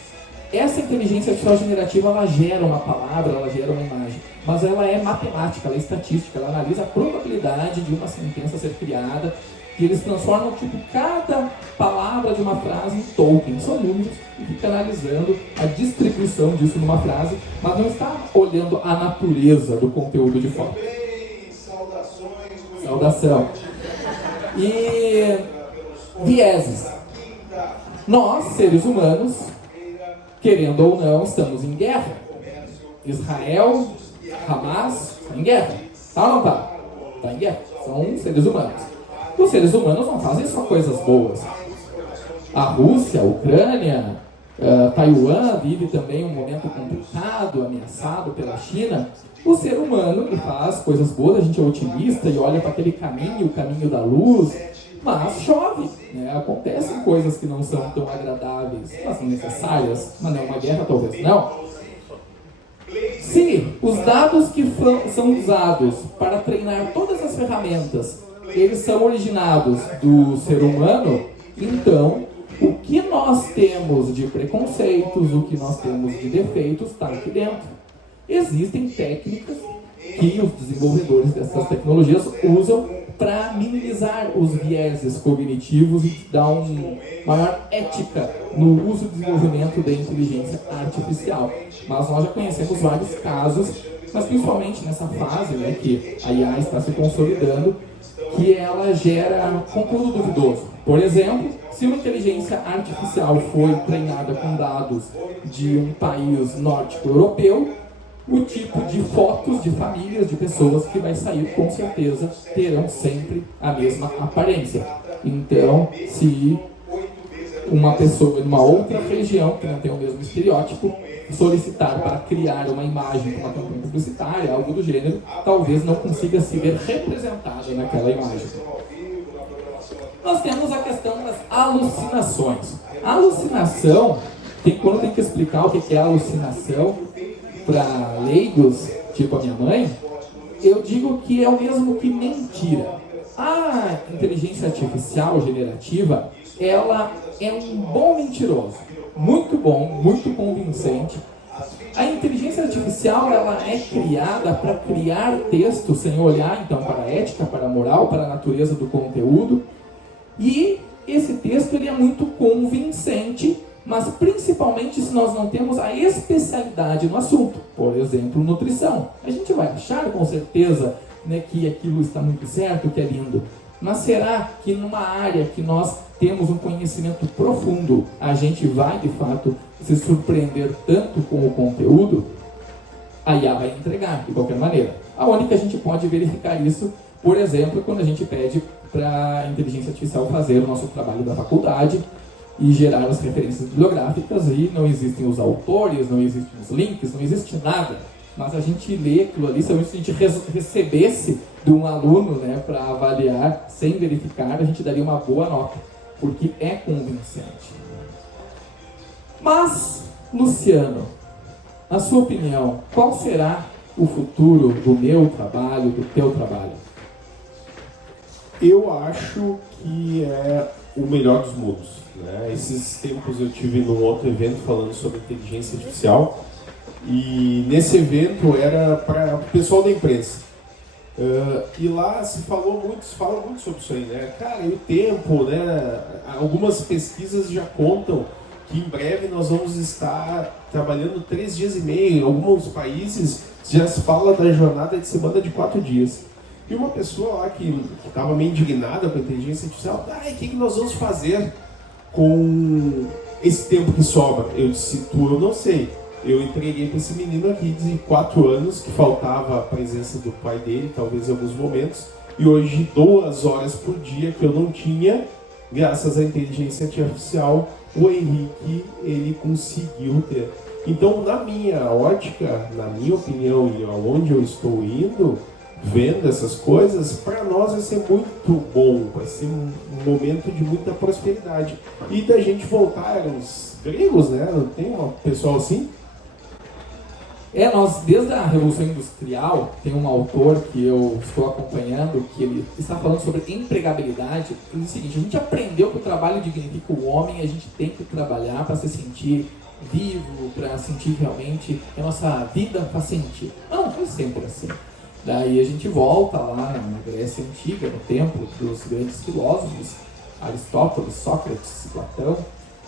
essa inteligência artificial generativa, ela gera uma palavra, ela gera uma imagem, mas ela é matemática, ela é estatística, ela analisa a probabilidade de uma sentença ser criada, e eles transformam cada palavra de uma frase em token, são números, e fica analisando a distribuição disso numa frase, mas não está olhando a natureza do conteúdo de fora. Saudação. E vieses. Nós, seres humanos, querendo ou não, estamos em guerra. Israel, Hamas, em guerra. Tá ou não tá? Tá em guerra. São seres humanos. Os seres humanos não fazem só coisas boas. A Rússia, a Ucrânia, Taiwan vive também um momento complicado, ameaçado pela China. O ser humano que faz coisas boas, a gente é otimista e olha para aquele caminho, o caminho da luz, mas chove, né? Acontecem coisas que não são tão agradáveis, elas são necessárias, mas não uma guerra talvez não. Se os dados que são usados para treinar todas as ferramentas, eles são originados do ser humano, então o que nós temos de preconceitos, o que nós temos de defeitos está aqui dentro. Existem técnicas que os desenvolvedores dessas tecnologias usam para minimizar os vieses cognitivos e dar uma maior ética no uso e desenvolvimento da inteligência artificial. Mas nós já conhecemos vários casos, mas principalmente nessa fase, né, que a IA está se consolidando, que ela gera conteúdo duvidoso. Por exemplo, se uma inteligência artificial foi treinada com dados de um país nórdico europeu, o tipo de fotos de famílias, de pessoas que vai sair, com certeza, terão sempre a mesma aparência. Então, se uma pessoa de uma outra região, que não tem o mesmo estereótipo, solicitar para criar uma imagem para uma campanha publicitária, algo do gênero, talvez não consiga se ver representada naquela imagem. Nós temos a questão das alucinações. A alucinação, quando tem que explicar o que é alucinação, para leigos, tipo a minha mãe, eu digo que é o mesmo que mentira. A inteligência artificial generativa, ela é um bom mentiroso, muito bom, muito convincente. A inteligência artificial, ela é criada para criar texto sem olhar então para a ética, para a moral, para a natureza do conteúdo. E esse texto ele é muito convincente, mas principalmente se nós não temos a especialidade no assunto. Por exemplo, nutrição. A gente vai achar com certeza, né, que aquilo está muito certo, que é lindo. Mas será que numa área que nós temos um conhecimento profundo, a gente vai de fato se surpreender tanto com o conteúdo? A IA vai entregar de qualquer maneira. Aonde que a gente pode verificar isso? Por exemplo, quando a gente pede para a inteligência artificial fazer o nosso trabalho da faculdade e gerar as referências bibliográficas, e não existem os autores, não existem os links, não existe nada. Mas a gente lê aquilo ali, se a gente recebesse de um aluno, né, para avaliar sem verificar, a gente daria uma boa nota, porque é convincente. Mas, Luciano, na sua opinião, qual será o futuro do meu trabalho, do teu trabalho? Eu acho que é o melhor dos mundos, né? Esses tempos eu tive num outro evento falando sobre inteligência artificial, e nesse evento era para o pessoal da imprensa. E lá se fala muito sobre isso aí, né? Cara, e o tempo, né? Algumas pesquisas já contam que em breve nós vamos estar trabalhando 3 dias e meio. Em alguns países já se fala da jornada de semana de 4 dias. E uma pessoa lá que estava meio indignada com a inteligência artificial, o que nós vamos fazer com esse tempo que sobra? Eu disse, eu não sei. Eu entreguei para esse menino aqui de 4 anos, que faltava a presença do pai dele, talvez em alguns momentos, e hoje 2 horas por dia que eu não tinha, graças à inteligência artificial, o Henrique, ele conseguiu ter. Então, na minha ótica, na minha opinião e aonde eu estou indo, vendo essas coisas, para nós vai ser muito bom, vai ser um momento de muita prosperidade. E da gente voltar aos gregos, né? Não tem um pessoal assim? Nós, desde a Revolução Industrial, tem um autor que eu estou acompanhando, que ele está falando sobre empregabilidade. Ele diz o seguinte: a gente aprendeu que o trabalho dignifica o homem, a gente tem que trabalhar para se sentir vivo, para sentir realmente que a nossa vida faz sentido. Não foi sempre assim. Daí a gente volta lá na Grécia Antiga, no templo dos grandes filósofos, Aristóteles, Sócrates, Platão,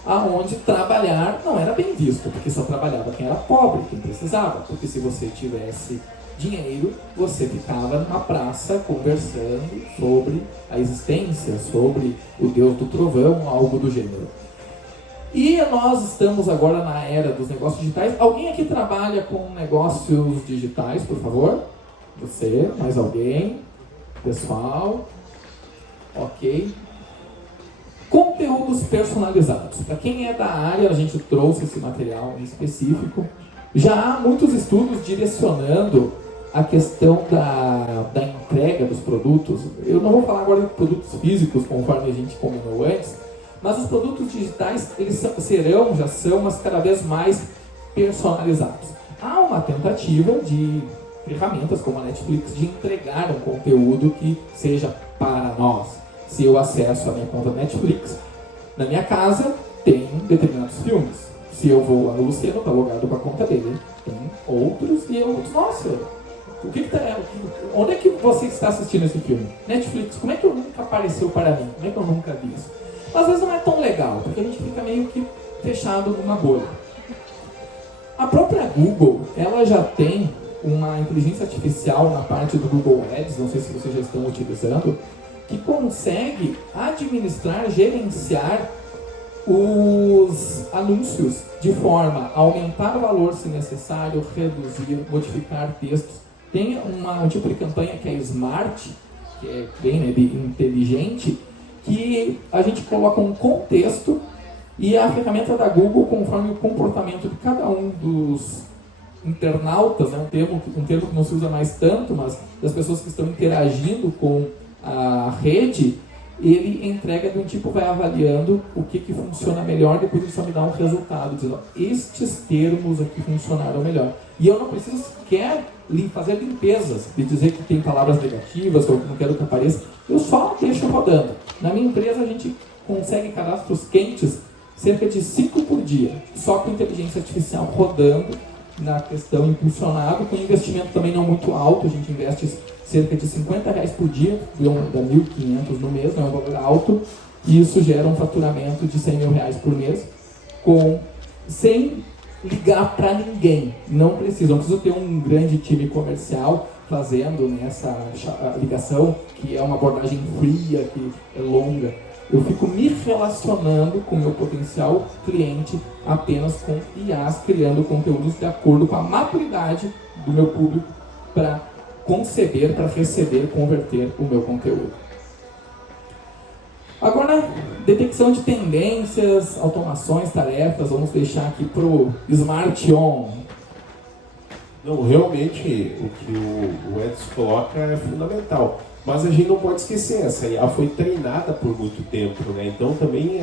aonde trabalhar não era bem visto, porque só trabalhava quem era pobre, quem precisava, porque se você tivesse dinheiro, você ficava numa praça conversando sobre a existência, sobre o Deus do trovão, algo do gênero. E nós estamos agora na era dos negócios digitais. Alguém aqui trabalha com negócios digitais, por favor? Você, mais alguém? Pessoal? Ok. Conteúdos personalizados. Para quem é da área, a gente trouxe esse material em específico. Já há muitos estudos direcionando a questão da entrega dos produtos. Eu não vou falar agora de produtos físicos, conforme a gente combinou antes, mas os produtos digitais, eles já são, mas cada vez mais personalizados. Há uma tentativa de ferramentas como a Netflix de entregar um conteúdo que seja para nós. Se eu acesso a minha conta Netflix, na minha casa tem determinados filmes. Se eu vou lá no Luciano, está logado com a conta dele, tem outros, e eu, nossa, onde é que você está assistindo esse filme? Netflix, como é que nunca apareceu para mim? Como é que eu nunca vi isso? Às vezes não é tão legal, porque a gente fica meio que fechado numa bolha. A própria Google, ela já tem uma inteligência artificial na parte do Google Ads, não sei se vocês já estão utilizando, que consegue administrar, gerenciar os anúncios de forma a aumentar o valor se necessário, reduzir, modificar textos. Tem um tipo de campanha que é Smart, que é bem inteligente, que a gente coloca um contexto e a ferramenta da Google, conforme o comportamento de cada um dos internautas, né, um termo que não se usa mais tanto, mas das pessoas que estão interagindo com a rede, ele entrega de um tipo, vai avaliando o que funciona melhor, depois ele só me dá um resultado, dizendo, ó, estes termos aqui funcionaram melhor. E eu não preciso sequer fazer limpezas, de dizer que tem palavras negativas, ou que não quero que apareça, eu só deixo rodando. Na minha empresa a gente consegue cadastros quentes, cerca de 5 por dia, só com inteligência artificial rodando na questão, impulsionado, com investimento também não muito alto, a gente investe cerca de R$50 por dia, dá 1.500 no mês, não é um valor alto, e isso gera um faturamento de R$100 mil por mês, sem ligar para ninguém. Não preciso ter um grande time comercial fazendo essa ligação, que é uma abordagem fria, que é longa. Eu fico me relacionando com o meu potencial cliente apenas com IAs, criando conteúdos de acordo com a maturidade do meu público para conceber, para receber, converter o meu conteúdo. Agora, detecção de tendências, automações, tarefas, vamos deixar aqui para o Smart On. Não, realmente o que o Edson coloca é fundamental. Mas a gente não pode esquecer, essa IA foi treinada por muito tempo, né? Então também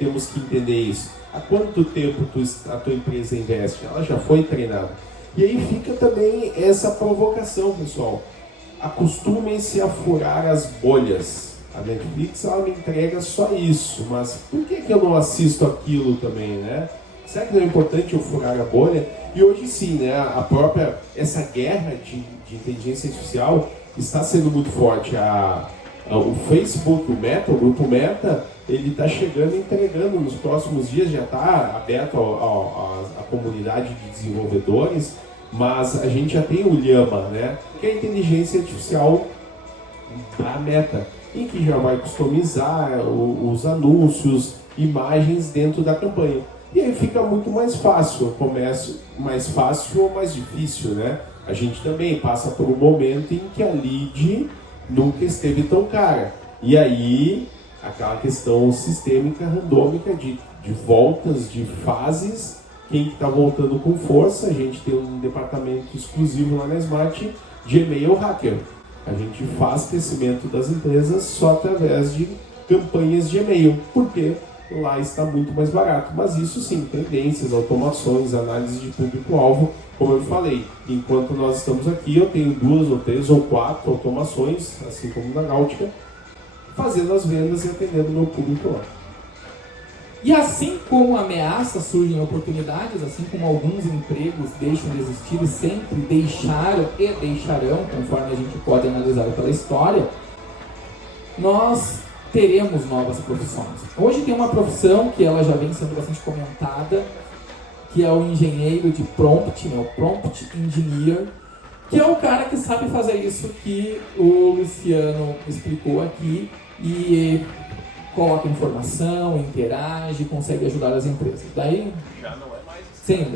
temos que entender isso. Há quanto tempo a tua empresa investe? Ela já foi treinada. E aí fica também essa provocação, pessoal. Acostumem-se a furar as bolhas. A Netflix, ela me entrega só isso, mas por que eu não assisto aquilo também, né? Será que não é importante eu furar a bolha? E hoje sim, né? Essa guerra de inteligência artificial está sendo muito forte. O Facebook, o grupo Meta, ele está chegando e entregando nos próximos dias, já está aberto à comunidade de desenvolvedores, mas a gente já tem o Llama, né? Que é a inteligência artificial da Meta, em que já vai customizar os anúncios, imagens dentro da campanha. E aí fica muito mais fácil, começa mais fácil ou mais difícil, né? A gente também passa por um momento em que a lead nunca esteve tão cara. E aí, aquela questão sistêmica, randômica, de voltas, de fases, quem está voltando com força, a gente tem um departamento exclusivo lá na Smart de e-mail hacker. A gente faz crescimento das empresas só através de campanhas de e-mail, porque lá está muito mais barato. Mas isso sim, tendências, automações, análise de público-alvo, como eu falei, enquanto nós estamos aqui, eu tenho 2 ou 3 ou 4 automações, assim como na Náutica, fazendo as vendas e atendendo o meu público lá. E assim como ameaças surgem oportunidades, assim como alguns empregos deixam de existir e sempre deixaram e deixarão, conforme a gente pode analisar pela história, nós teremos novas profissões. Hoje tem uma profissão que ela já vem sendo bastante comentada, que é o engenheiro de prompt, né, o prompt engineer, que é o cara que sabe fazer isso que o Luciano explicou aqui e coloca informação, interage, consegue ajudar as empresas. Daí Já não é mais. Sim,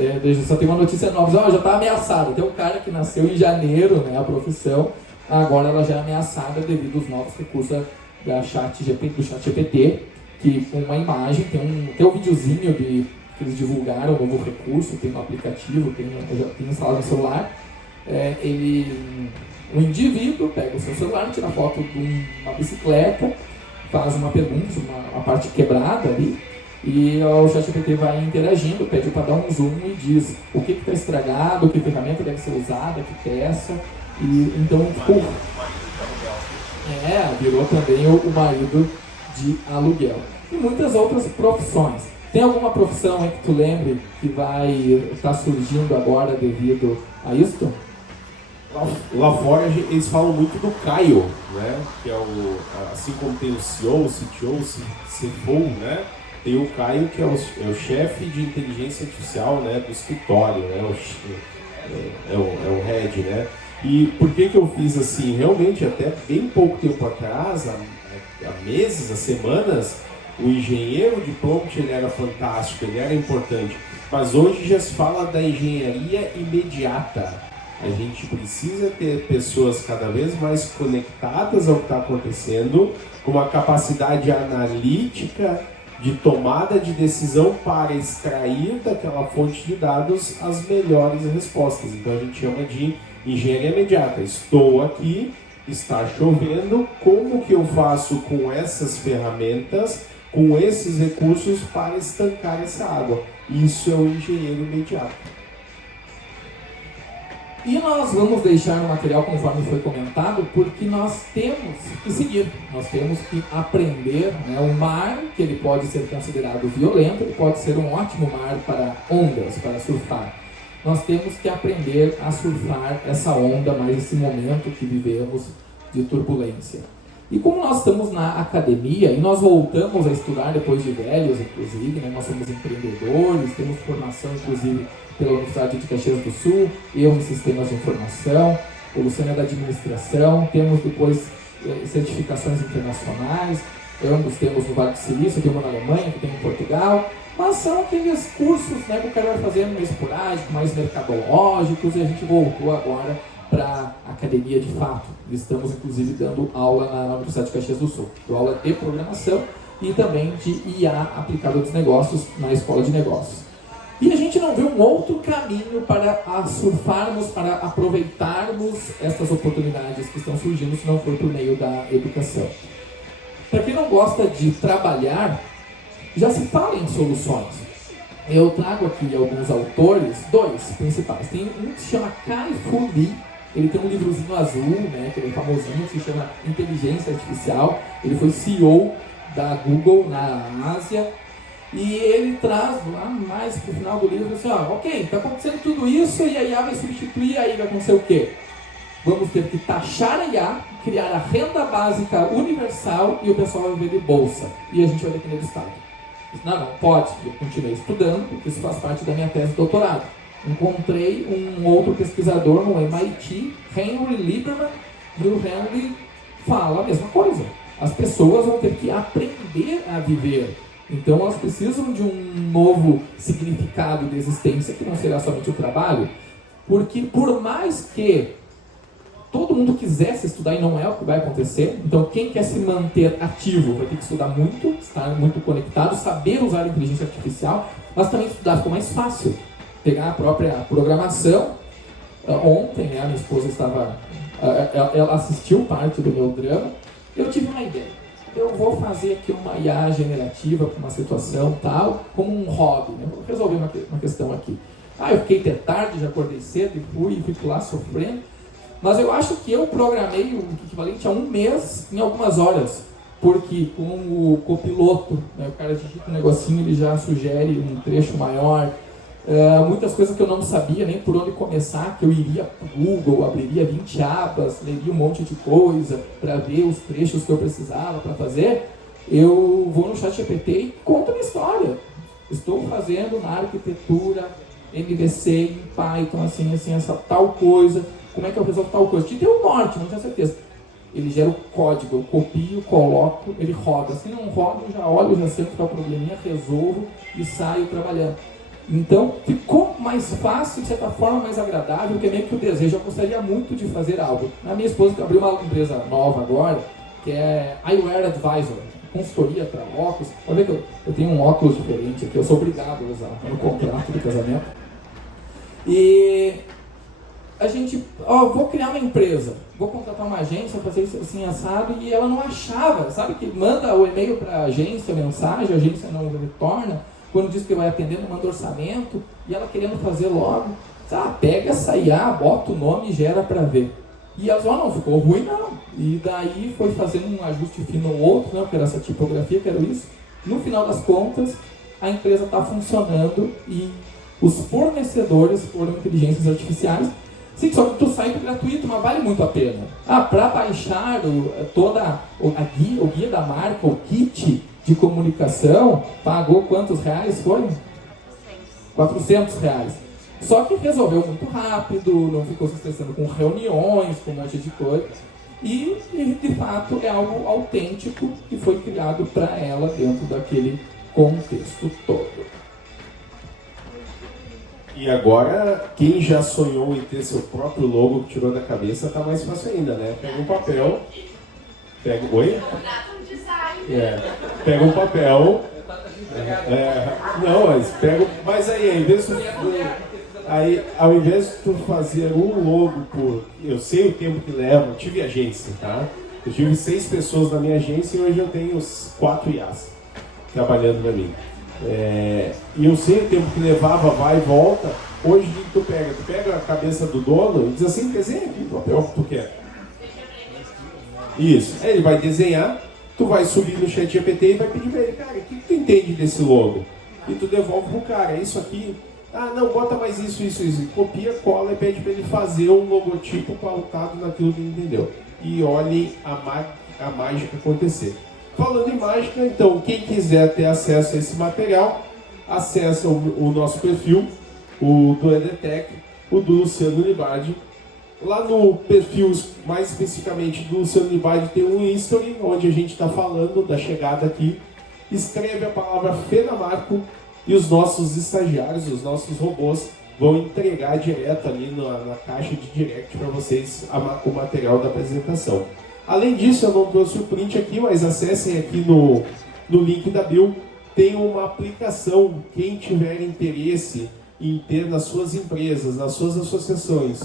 só tem uma notícia nova, já está ameaçado. Tem um cara que nasceu em janeiro, né, a profissão, agora ela já é ameaçada devido aos novos recursos do chat GPT, que com uma imagem, tem um videozinho que eles divulgaram, um novo recurso, tem no aplicativo, tem instalado no celular. Um indivíduo pega o seu celular, tira foto de uma bicicleta, faz uma pergunta, uma parte quebrada ali, e o ChatGPT vai interagindo, pede para dar um zoom e diz o que está estragado, que ferramenta deve ser usada, que peça, e então virou também o marido de aluguel. E muitas outras profissões. Tem alguma profissão aí que tu lembre que vai estar surgindo agora devido a isso? Lá fora eles falam muito do Caio, né? Que é assim como tem o CEO, o CTO, o CFO, né? Tem o Caio, que é o chefe de inteligência artificial, né, do escritório, né? É o head, né? E por que eu fiz assim? Realmente, até bem pouco tempo atrás, há meses, há semanas, o engenheiro de prompt ele era fantástico, ele era importante. Mas hoje já se fala da engenharia imediata. A gente precisa ter pessoas cada vez mais conectadas ao que está acontecendo, com uma capacidade analítica de tomada de decisão para extrair daquela fonte de dados as melhores respostas. Então a gente chama de engenharia imediata. Estou aqui está chovendo, como que eu faço com essas ferramentas, com esses recursos para estancar essa água? Isso é o engenheiro imediato. E nós vamos deixar o material conforme foi comentado, porque nós temos que seguir, nós temos que aprender, né? O mar, que ele pode ser considerado violento, ele pode ser um ótimo mar para ondas, para surfar. Nós temos que aprender a surfar essa onda, mais esse momento que vivemos de turbulência. E como nós estamos na academia, e nós voltamos a estudar depois de velhos, inclusive, né? Nós somos empreendedores, temos formação, inclusive, pela Universidade de Caxias do Sul, eu em Sistemas de Informação, o Luciano é da Administração, temos depois certificações internacionais, ambos temos no Vale do Silício, tem uma na Alemanha, que tem em Portugal, mas são aqueles cursos, né, que o cara vai fazendo meio esporádico, mais mercadológicos, e a gente voltou agora para a academia de fato. Estamos, inclusive, dando aula na Universidade de Caxias do Sul. Dou aula de programação e também de IA aplicado aos negócios na Escola de Negócios. E a gente não vê um outro caminho para surfarmos, para aproveitarmos essas oportunidades que estão surgindo, se não for por meio da educação. Para quem não gosta de trabalhar, já se fala em soluções. Eu trago aqui alguns autores, dois principais. Tem um que se chama Kai-Fu Lee. Ele tem um livrozinho azul, né, que ele é famosinho, que se chama Inteligência Artificial. Ele foi CEO da Google na Ásia. E ele traz lá mais pro final do livro assim, ó, ok, está acontecendo tudo isso e a IA vai substituir, aí vai acontecer o quê? Vamos ter que taxar a IA, criar a renda básica universal e o pessoal vai viver de bolsa. E a gente vai depender do Estado. Não pode. Eu continuei estudando, porque isso faz parte da minha tese de doutorado. Encontrei um outro pesquisador no MIT, Henry Lieberman, e o Henry fala a mesma coisa. As pessoas vão ter que aprender a viver. Então elas precisam de um novo significado de existência, que não será somente o trabalho, porque por mais que todo mundo quisesse estudar, e não é o que vai acontecer, então quem quer se manter ativo vai ter que estudar muito, estar muito conectado, saber usar a inteligência artificial, mas também estudar ficou mais fácil. Pegar a própria programação. Ontem, né, a minha esposa estava, ela assistiu parte do meu drama, eu tive uma ideia. Eu vou fazer aqui uma IA generativa para uma situação tal, como um hobby, né? Vou resolver uma questão aqui. Eu fiquei até tarde, já acordei cedo e fico lá sofrendo. Mas eu acho que eu programei o equivalente a um mês em algumas horas. Porque com o copiloto, né, o cara digita um negocinho, ele já sugere um trecho maior. Muitas coisas que eu não sabia nem por onde começar, que eu iria para o Google, abriria 20 abas, leria um monte de coisa para ver os trechos que eu precisava para fazer, eu vou no ChatGPT e conto a minha história. Estou fazendo na arquitetura, MVC, em Python, assim, essa tal coisa, como é que eu resolvo tal coisa? Tinha um norte, não tinha certeza. Ele gera o código, eu copio, coloco, ele roda. Se não roda, eu já olho, já sei qual é o probleminha, resolvo e saio trabalhando. Então, ficou mais fácil, de certa forma, mais agradável, que é meio que o desejo. Eu gostaria muito de fazer algo. A minha esposa abriu uma empresa nova agora, que é Eyewear Advisor, consultoria para óculos. Pode ver que eu tenho um óculos diferente aqui, eu sou obrigado a usar no contrato do casamento. E a gente, vou criar uma empresa, vou contratar uma agência, fazer isso assim, assado, e ela não achava, sabe, que manda o e-mail para a agência, a mensagem, a agência não retorna. Quando diz que vai atender, não manda orçamento, e ela querendo fazer logo, pega essa IA, bota o nome e gera para ver. E elas não ficou ruim não. E daí foi fazendo um ajuste fino ou outro, né, que era essa tipografia, que era isso. No final das contas, a empresa está funcionando e os fornecedores foram inteligências artificiais. Sim, só que tu sai gratuito, mas vale muito a pena. Para baixar o guia da marca, o kit de comunicação, pagou quantos reais foi? R$400. Só que resolveu muito rápido, não ficou se estressando com reuniões, com um monte de coisa. E de fato é algo autêntico que foi criado para ela dentro daquele contexto todo. E agora, quem já sonhou em ter seu próprio logo que tirou da cabeça, tá mais fácil ainda, né? Pega um papel, Oi? Pega um papel. Não, mas pega. Mas aí, em vez do. Aí, ao invés de tu fazer um logo por... Eu sei o tempo que leva, eu tive agência, tá? Eu tive 6 pessoas na minha agência e hoje eu tenho os 4 IAs trabalhando para mim. E eu sei o tempo que levava, vai e volta. Hoje o que tu pega a cabeça do dono e diz assim, desenha aqui o papel que tu quer. Isso. Aí ele vai desenhar, tu vai subir no ChatGPT e vai pedir para ele, cara, o que tu entende desse logo? E tu devolve pro cara, é isso aqui. Ah, não, bota mais isso. Copia, cola e pede para ele fazer um logotipo pautado naquilo que ele entendeu. E olhem a mágica acontecer. Falando em mágica, então, quem quiser ter acesso a esse material, acessa o nosso perfil, o do EDTech, o do Luciano Libardi. Lá no perfil, mais especificamente do Luciano Libardi, tem um history, onde a gente está falando da chegada aqui. Escreve a palavra FENAMARCO e os nossos estagiários, os nossos robôs, vão entregar direto ali na caixa de direct para vocês o material da apresentação. Além disso, eu não trouxe o print aqui, mas acessem aqui no link da bio. Tem uma aplicação, quem tiver interesse em ter nas suas empresas, nas suas associações,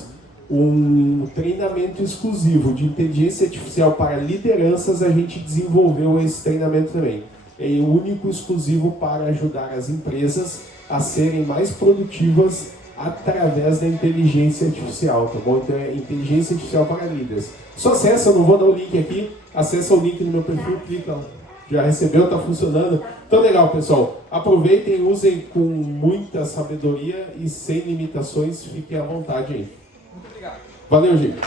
um treinamento exclusivo de inteligência artificial para lideranças, a gente desenvolveu esse treinamento também. É o único exclusivo para ajudar as empresas a serem mais produtivas através da inteligência artificial, tá bom? Então é inteligência artificial para líderes. Só acessa, não vou dar o link aqui, acessa o link no meu perfil, clica, já recebeu, está funcionando. Então legal, pessoal, aproveitem, usem com muita sabedoria e sem limitações, fiquem à vontade aí. Muito obrigado. Valeu, gente.